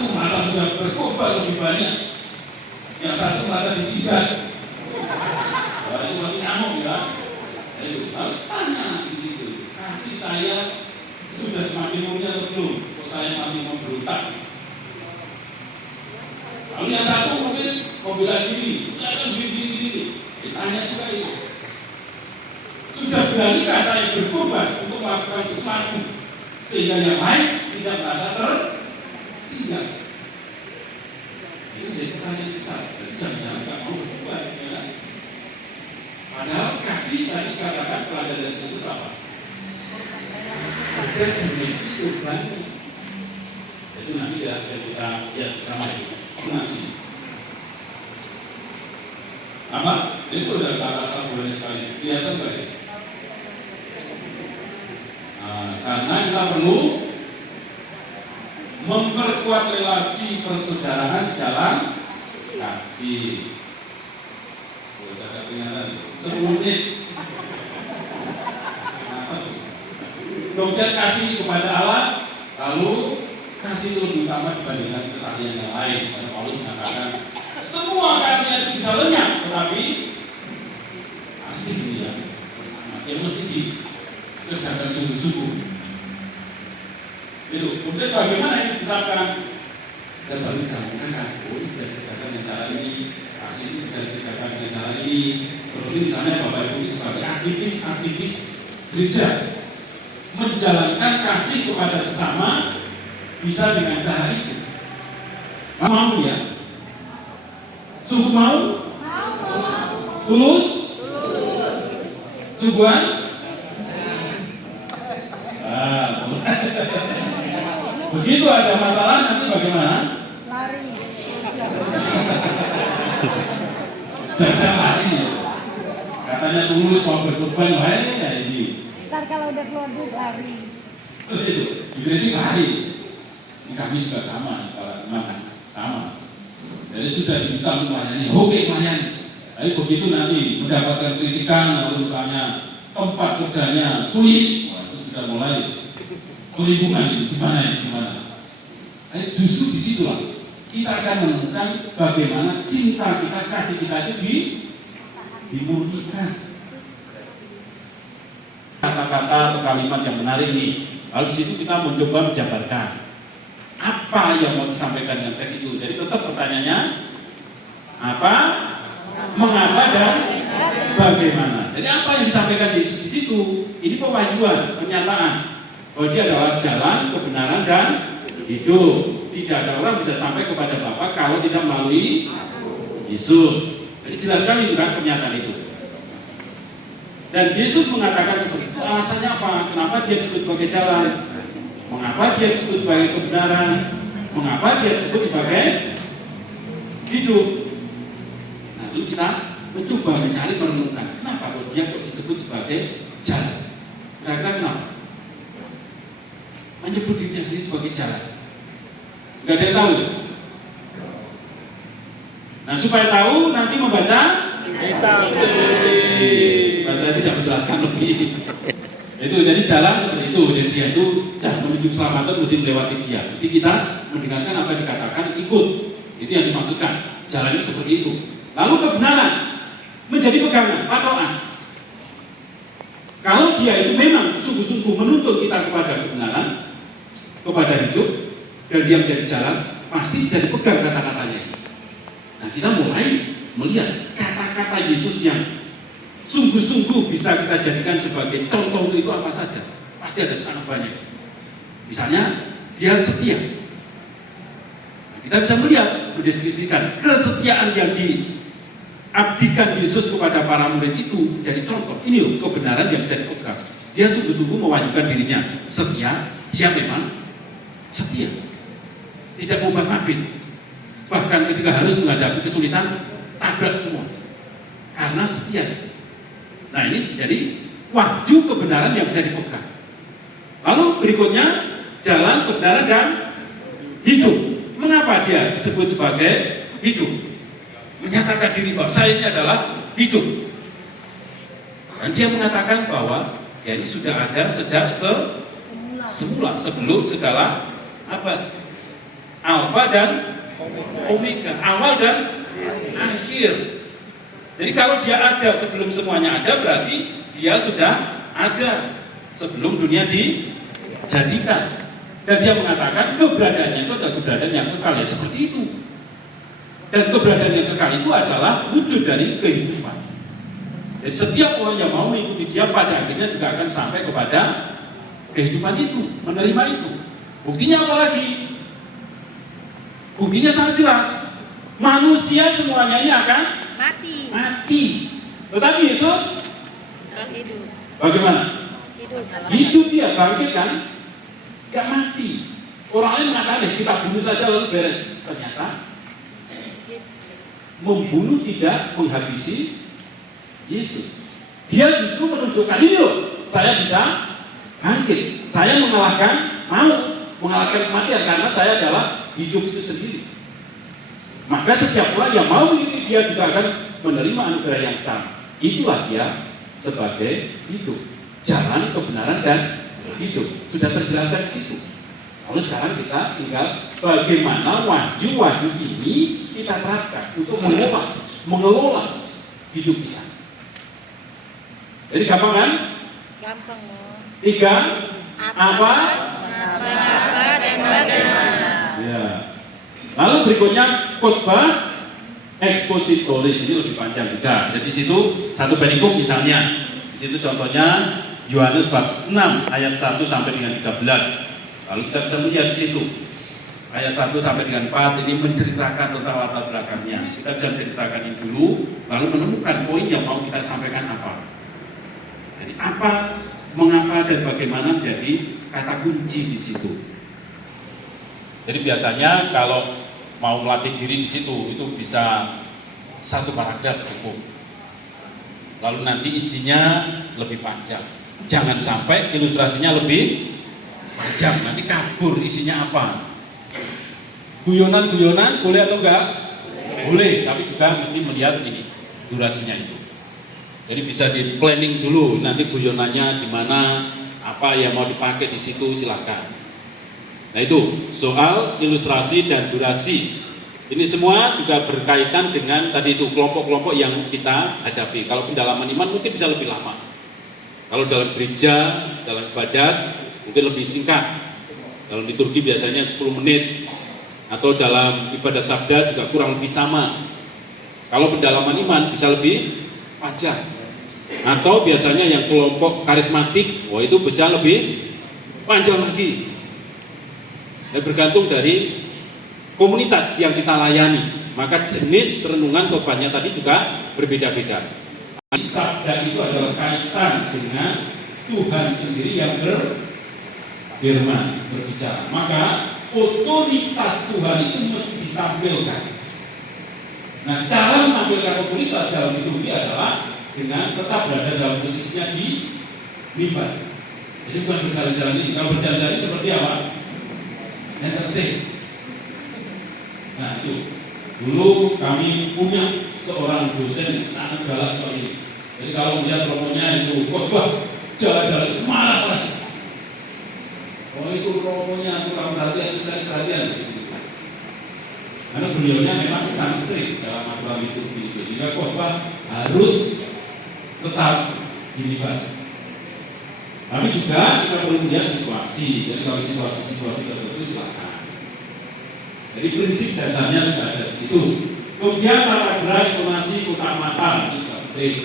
satu merasa sudah berkorban lebih banyak, yang satu merasa ditindas. Wah, itu masih nyamuk ya. Ayo, lalu tanya di situ, kasih saya sudah semakin mulia atau belum? Kok saya masih memberontak? Lalu yang satu mungkin membela diri, saya kan begini. Ditanya juga itu. Sudah beranikah saya berkorban untuk melakukan sesuatu sehingga yang lain tidak merasa tertindas? Ini menjadi pertanyaan besar. Jangan-jangan nggak mau berkorban, ya. Padahal kasih tadi katakan pelajaran dari Yesus apa? Ada dimensi korbannya. Itu nanti ya kita lihat bersama itu. Nasi. Apa? Itu adalah kata-kata boleh sekali. Kelihatan baik. Karena kita perlu memperkuat relasi persaudaraan dalam kasih. Boleh ada peringatan 10 menit. Kemudian kasih kepada Allah, lalu kasih itu lebih utama dibandingkan kesaktian yang lain. Karena Paulus mengatakan semua karunia itu bisa lenyap, tetapi kasih dia yang mesti dikerjakan sungguh-sungguh. Itu. Kemudian bagaimana ini diterapkan? Dan baru bisa menggunakan, bisa dikerjakan dengan cara ini, kasih itu bisa dikerjakan dengan cara ini. Seperti misalnya Bapak Ibu sebagai aktivis gereja menjalankan kasih kepada sesama bisa dengan cara itu. Mau ya? Sungguh mau? Tulus? Sungguhan? Begitu ada masalah nanti bagaimana? Lari. Jangan lari. Katanya tulus mau berkorban, bahaya ya ini. Ntar kalau udah keluar duit lari. Itu, dikritik lari. Ini kami juga sama, kalau memang sama. Jadi sudah diminta melayani, oke melayani. Tapi begitu nanti mendapatkan kritikan, lalu misalnya tempat kerjanya sulit, wah, itu sudah mulai kelingkungan gimana. Jadi justru disitulah kita akan menemukan bagaimana cinta kita, kasih kita itu dimurnikan. Kata-kata atau kalimat yang menarik ini. Lalu di situ kita mencoba menjabarkan apa yang mau disampaikan dengan teks itu. Jadi tetap pertanyaannya apa, mengapa dan bagaimana. Jadi apa yang disampaikan Yesus di situ? Ini pewahyuan, pernyataan bahwa dia adalah jalan, kebenaran dan hidup. Tidak ada orang bisa sampai kepada Bapa kalau tidak melalui Yesus. Jadi jelas sekali bukan pernyataan itu. Dan Yesus mengatakan seperti itu. Alasannya apa? Kenapa dia disebut sebagai jalan? Mengapa dia disebut sebagai kebenaran? Mengapa dia disebut sebagai hidup? Nah, lalu kita mencoba mencari menemukan kenapa dia kok disebut sebagai jalan. Kira-kira kenapa? Menyebut dirinya sendiri sebagai jalan. Gak ada yang tahu ya? Nah, supaya tahu nanti membaca saya tidak menjelaskan lebih. Itu jadi jalan seperti itu. Jadi dia itu menuju keselamatan mesti melewati dia. Jadi kita mendengarkan apa yang dikatakan, ikut. Itu yang dimaksudkan. Jalannya seperti itu. Lalu kebenaran menjadi pegangan, patokan. Kalau dia itu memang sungguh-sungguh menuntut kita kepada kebenaran, kepada hidup, dan dia menjadi jalan, pasti bisa dipegang kata-katanya. Nah, kita mulai melihat kata-kata Yesus yang sungguh-sungguh bisa kita jadikan sebagai contoh itu apa saja. Pasti ada sangat banyak. Misalnya, dia setia. Nah, kita bisa melihat, berdiskusikan kesetiaan yang diabdikan Yesus kepada para murid itu jadi contoh. Ini loh kebenaran yang bisa dipegang. Dia sungguh-sungguh mewajibkan dirinya setia. Dia memang setia. Tidak mubah-mabit. Bahkan ketika harus menghadapi kesulitan, tabrak semua. Karena setia. Nah, ini jadi wahyu kebenaran yang bisa dipegang. Lalu berikutnya jalan kebenaran dan hidup. Mengapa dia disebut sebagai hidup? Menyatakan diri bahwa saya ini adalah hidup. Dan dia mengatakan bahwa ya ini sudah ada sejak semula sebelum segala abad. Alfa dan Omega, awal dan akhir. Jadi kalau dia ada sebelum semuanya ada, berarti dia sudah ada sebelum dunia dijadikan. Dan dia mengatakan keberadaannya itu adalah keberadaan yang kekal, ya seperti itu. Dan keberadaan yang kekal itu adalah wujud dari kehidupan. Jadi setiap orang yang mau mengikuti dia pada akhirnya juga akan sampai kepada kehidupan itu, menerima itu. Buktinya apa lagi? Buktinya sangat jelas. Manusia semuanya ini akan mati. Tetapi Yesus hidup. bagaimana? Hidup. Hidup dia, bangkit kan? Gak mati. Orang lain mengatakan kita bunuh saja lalu beres. Ternyata membunuh tidak menghabisi Yesus. Dia justru menunjukkan ini loh, saya bisa bangkit. Saya mengalahkan kematian karena saya adalah hidup itu sendiri. Maka setiap orang yang mau mengikuti dia juga akan menerima anugerah yang sama. Itulah dia sebagai hidup, jalan kebenaran dan hidup. Sudah terjelaskan di situ. Lalu sekarang kita tinggal bagaimana wajib-wajib ini kita terapkan untuk mengelola hidup kita. Jadi gampang kan? Gampang loh. 3 apa? Mengapa dan bagaimana? Ya. Lalu berikutnya khotbah ekspositoris, ini lebih panjang juga. Jadi di situ satu perikop misalnya. Di situ contohnya Yohanes bab 6 ayat 1 sampai dengan 13. Lalu kita bisa melihat di situ ayat 1 sampai dengan 4 ini menceritakan tentang latar belakangnya. Kita bisa ceritakan ini dulu, lalu menemukan poin yang mau kita sampaikan apa. Jadi apa, mengapa dan bagaimana jadi kata kunci di situ. Jadi biasanya kalau mau melatih diri di situ itu bisa satu paragraf cukup. Lalu nanti isinya lebih panjang. Jangan sampai ilustrasinya lebih panjang, nanti kabur isinya apa. Guyonan-guyonan boleh atau enggak? Boleh, tapi juga mesti melihat ini durasinya itu. Jadi bisa di planning dulu, nanti guyonannya di mana, apa yang mau dipakai di situ, silakan. Nah itu soal ilustrasi dan durasi. Ini semua juga berkaitan dengan tadi itu kelompok-kelompok yang kita hadapi. Kalau pendalaman iman mungkin bisa lebih lama. Kalau dalam gereja, dalam ibadat mungkin lebih singkat. Dalam liturgi biasanya 10 menit. Atau dalam ibadat sabda juga kurang lebih sama. Kalau pendalaman iman bisa lebih panjang. Atau biasanya yang kelompok karismatik, wah itu bisa lebih panjang lagi. Dan bergantung dari komunitas yang kita layani, maka jenis renungan khotbahnya tadi juga berbeda-beda. Sabda itu adalah kaitan dengan Tuhan sendiri yang berfirman, berbicara. Maka otoritas Tuhan itu mesti ditampilkan. Nah, cara menampilkan otoritas dalam liturgi adalah dengan tetap berada dalam posisinya di mimbar. Jadi bukan berjalan-jalan ini. Kalau berjalan-jalan ini seperti apa? Entertain. Nah itu. Dulu kami punya seorang dosen yang sangat galak soal ini. Jadi kalau melihat romonya itu khotbah jalan-jalan marah-marah. Oh itu romonya kurang perhatian, itu cari perhatian. Karena beliaunya memang sangat strict dalam aturan liturgi itu. Sehingga khotbah harus tetap dilibat. Tapi juga kita perlu melihat situasi. Jadi kalau situasi tertentu silakan. Jadi prinsip dasarnya sudah ada di situ. Kemudian paragraf intonasi keutamaan itu penting.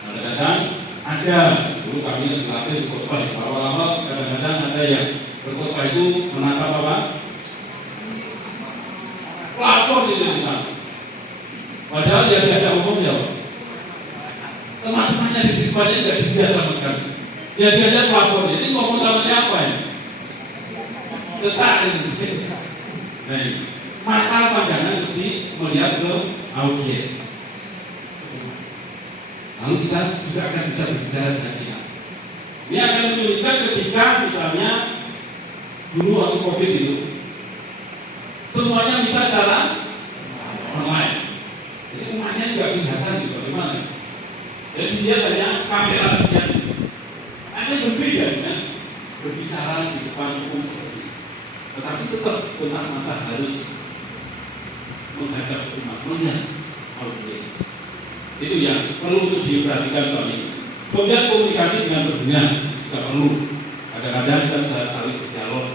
Kadang-kadang ada, dulu kami terlatih berkhotbah. Awal-awal kadang-kadang ada yang berkhotbah itu menatap apa? Pelapor di depan. Padahal dia biasa umum ya. Teman-temannya di depannya tidak dibiasa sama sekali. Dia pelapor, jadi ngomong sama siapa ya? Cecak ini. Nah, mata pandangan mesti melihat ke audiens. Lalu kita juga akan bisa berbicara dengan dia. Ini akan menunjukkan ketika misalnya dulu waktu COVID itu semuanya bisa secara online. Jadi umatnya juga kelihatan gitu bagaimana. Jadi dia tanya kamera sekian. Ada berbeda kan berbicara di depan umum seperti itu. Tetapi tetap kontak mata harus menghadap umat, melihat audiens. Itu yang perlu untuk diperhatikan soal ini. Kemudian komunikasi dengan berdengar juga perlu. Kadang-kadang kita bisa saling berdialog,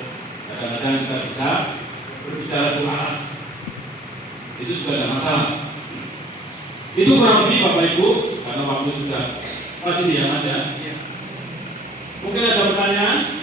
kadang-kadang kita bisa berbicara dua arah. Itu juga ada masalah. Itu kurang lebih Bapak Ibu, karena waktu sudah masih ya Mas ya. Mungkin ada pertanyaan?